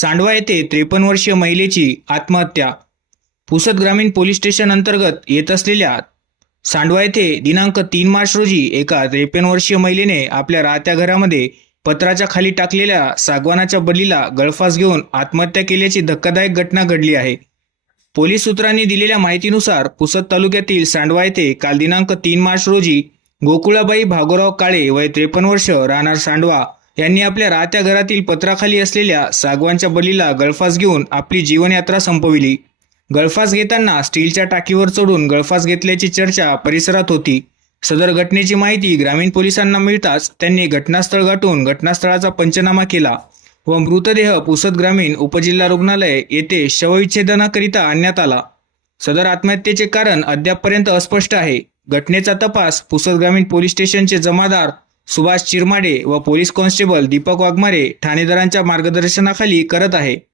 सांडवा येथे त्रेपन्न वर्षीय महिलेची आत्महत्या. पुसद ग्रामीण पोलीस स्टेशन अंतर्गत येत असलेल्या सांडवा येथे दिनांक तीन मार्च रोजी एका त्रेपन्न वर्षीय महिलेने आपल्या राहत्या घरामध्ये पत्राच्या खाली टाकलेल्या सागवानाच्या बलीला गळफास घेऊन आत्महत्या केल्याची धक्कादायक घटना घडली आहे. पोलीस सूत्रांनी दिलेल्या माहितीनुसार पुसद तालुक्यातील सांडवा येथे काल दिनांक तीन मार्च रोजी गोकुळाबाई भागोराव काळे वय त्रेपन्न वर्ष राहणार सांडवा यांनी आपल्या राहत्या घरातील पत्राखाली असलेल्या सागवानच्या बलीला गळफास घेऊन आपली जीवनयात्रा संपविली. गळफास घेताना स्टीलच्या टाकीवर चढून गळफास घेतल्याची चर्चा परिसरात होती. सदर घटनेची माहिती ग्रामीण पोलिसांना मिळताच त्यांनी घटनास्थळ गाठून घटनास्थळाचा पंचनामा केला व मृतदेह पुसद ग्रामीण उपजिल्हा रुग्णालय येथे शवविच्छेदनाकरिता आणण्यात आला. सदर आत्महत्येचे कारण अद्यापपर्यंत अस्पष्ट आहे. घटनेचा तपास पुसद ग्रामीण पोलीस स्टेशनचे जमादार सुभाष चिरमाडे व पोलीस कॉन्स्टेबल दीपक वाघमारे ठाणेदारांच्या मार्गदर्शनाखाली करत आहे.